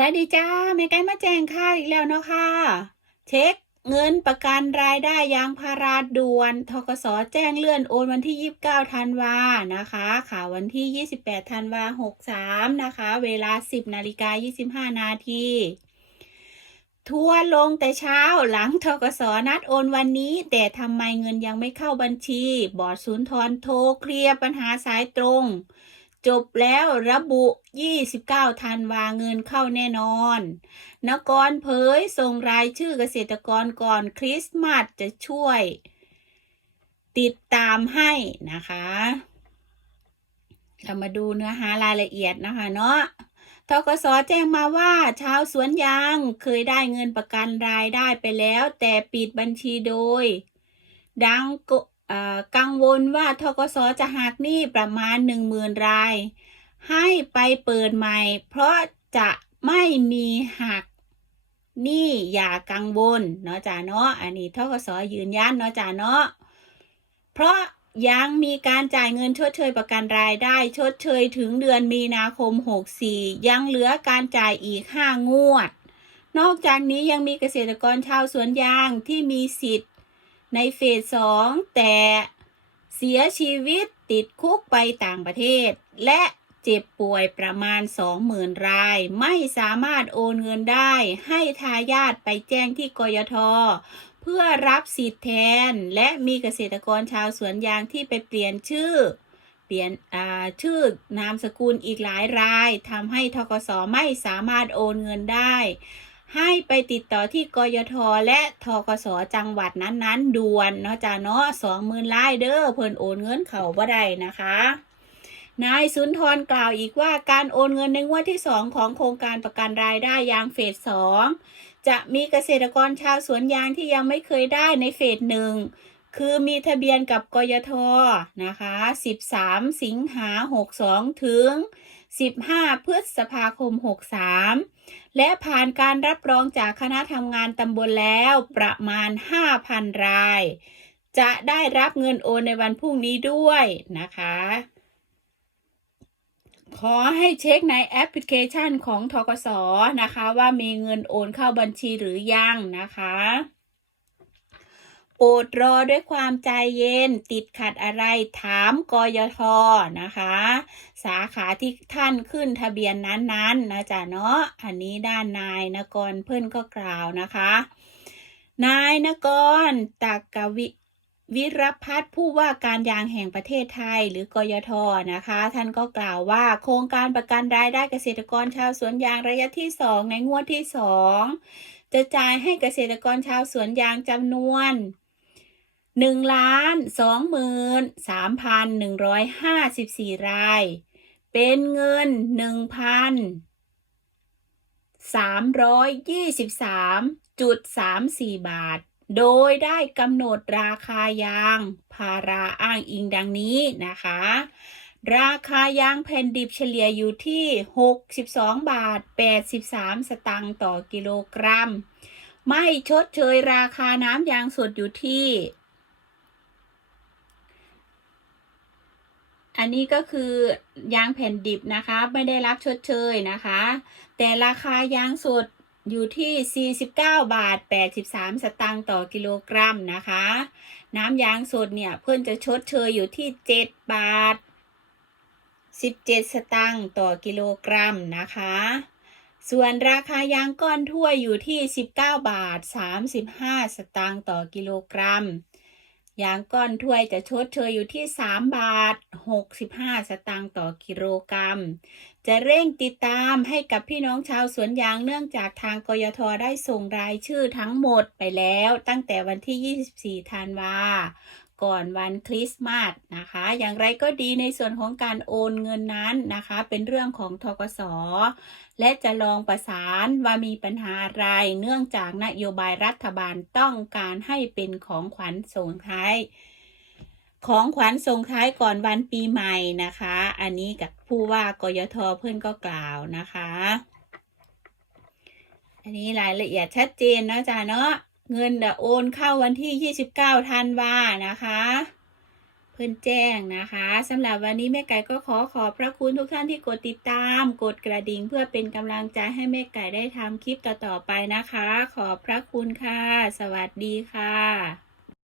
สวัสดีจ้าแม่ไก่มาแจ้งข่าวอีกแล้วเนาะค่ะ เช็คเงินประกันรายได้ยางพาราด่วนทกสแจ้งเลื่อนโอนวันที่ 29ธันวานะคะ ข่าววันที่ 28ธันวา63 นะคะ เวลา 10นาฬิกา25 นาทีทัวร์ลงแต่เช้าหลังทกสนัดโอนวันนี้ แต่ทำไมเงินยังไม่เข้าบัญชี บอร์ดศูนย์ทรโทรเคลียร์ปัญหาสายตรง จบแล้วระบุ 29ธันวาเงินเข้าแน่นอน นกรเผยส่งรายชื่อเกษตรกรก่อนคริสต์มาสจะช่วย ติดตามให้นะคะ เรามาดูเนื้อหารายละเอียดนะคะเนาะทกสแจ้งมาว่าชาวสวนยางเคยได้เงินประกันรายได้ไปแล้ว แต่ปิดบัญชีโดย ดัง กังวลว่าทกสจะหักหนี้ประมาณ 10,000 ราย ให้ไปเปิดใหม่ เพราะจะไม่มีหักหนี้อย่ากังวลเนาะจ้าเนาะอันนี้ทกสยืนยันเนาะจ้าเนาะเพราะยังมีการจ่ายเงินชดเชยประกันรายได้ ชดเชยถึงเดือนมีนาคม 64 ยังเหลือการจ่ายอีก 5 งวด นอกจากนี้ยังมีเกษตรกรชาวสวนยางที่มีสิทธิ์ ในเฟสสองแต่เสียชีวิตติดคุกไปต่างประเทศ และเจ็บป่วยประมาณ 20,000 ราย ไม่สามารถโอนเงินได้ ให้ทายาทไปแจ้งที่กยทเพื่อรับสิทธิ์แทน และมีเกษตรกรชาวสวนยางที่ไปเปลี่ยนชื่อ เปลี่ยนชื่อนามสกุลอีกหลายรายทำให้ทกสไม่สามารถโอนเงินได้ ให้ไปติดต่อที่กยทและทกสจังหวัดนั้นๆ ด่วนเนาะจ้าเนาะสองหมื่นรายเด้อเพิ่นโอนเงินเขาบ่ได้นะคะนายสุนทรกล่าวอีกว่าการโอนเงินในงวดที่ 2 ของโครงการประกันรายได้ยางเฟส2จะมีเกษตรกรชาวสวนยางที่ยังไม่เคยได้ในเฟสหนึ่งคือมีทะเบียนกับกยทนะคะ 13 สิงหา62 ถึง 15 พฤษภาคม 63 และผ่านการรับรองจากคณะทำงานตำบลแล้วประมาณ 5,000 ราย จะได้รับเงินโอนในวันพรุ่งนี้ด้วยนะคะ ขอให้เช็คในแอปพลิเคชันของทกสนะคะ ว่ามีเงินโอนเข้าบัญชีหรือยังนะคะ โปรดรอด้วยความใจเย็น ติดขัดอะไรถามกยทนะคะ สาขาที่ท่านขึ้นทะเบียนนั้นๆนะจ๊ะเนาะ อันนี้ด้านนายนกรเพื่อนก็กล่าวนะคะ นายนกรตักกวิวิรพัฒน์ผู้ว่าการยางแห่งประเทศไทยหรือกยทนะคะ ท่านก็กล่าวว่าโครงการประกันรายได้เกษตรกรชาวสวนยางระยะที่ 2 ในงวดที่ 2 จะจ่ายให้เกษตรกรชาวสวนยางจำนวน 1ล้าน2หมื่น3,154ราย เป็นเงิน1,323.34บาท โดยได้กำหนดราคายางพาราอ้างอิงดังนี้นะคะ ราคายางแผ่นดิบเฉลี่ยอยู่ที่ 62 บาท 83 สตางค์ต่อกิโลกรัม ไม่ชดเชยราคาน้ำยางสดอยู่ที่ อันนี้ก็คือยางแผ่นดิบนะคะ ไม่ได้รับชดเชยนะคะ แต่ราคายางสดอยู่ที่ 49 บาท 83 สตางค์ต่อกิโลกรัมนะคะ น้ำยางสดเนี่ยเพื่อนจะชดเชยอยู่ที่ 7 บาท 17 สตางค์ต่อกิโลกรัมนะคะ ส่วนราคายางก้อนถ้วยอยู่ที่ 19 บาท 35 สตางค์ต่อกิโลกรัม ยางก้อนถ้วยจะชดเชยอยู่ที่ 3 บาท 65 สตางค์ต่อกิโลกรัม จะเร่งติดตามให้กับพี่น้องชาวสวนยางเนื่องจากทางกยทได้ส่งรายชื่อทั้งหมดไปแล้วตั้งแต่วันที่ 24 ธันวา ก่อนวันคริสต์มาสนะคะ อย่างไรก็ดีในส่วนของการโอนเงินนั้นนะคะ เป็นเรื่องของทกส และจะลองประสานว่ามีปัญหาอะไร เนื่องจากนโยบายรัฐบาลต้องการให้เป็นของขวัญส่งท้ายของขวัญส่งท้ายก่อนวันปีใหม่นะคะ อันนี้กับผู้ว่ากยทเพื่อนก็กล่าวนะคะ อันนี้รายละเอียดชัดเจนนะจ๊ะเนาะ เงินเดโอนเข้าวันที่ 29ธันวานะคะเเพิ่นแจ้งนะคะสำหรับวันนี้แม่ไก่ก็ขอขอบพระคุณทุกท่านที่กดติดตาม กดกระดิ่งเพื่อเป็นกำลังใจให้แม่ไก่ได้ทำคลิปต่อๆไปนะคะ ขอบพระคุณค่ะ สวัสดีค่ะ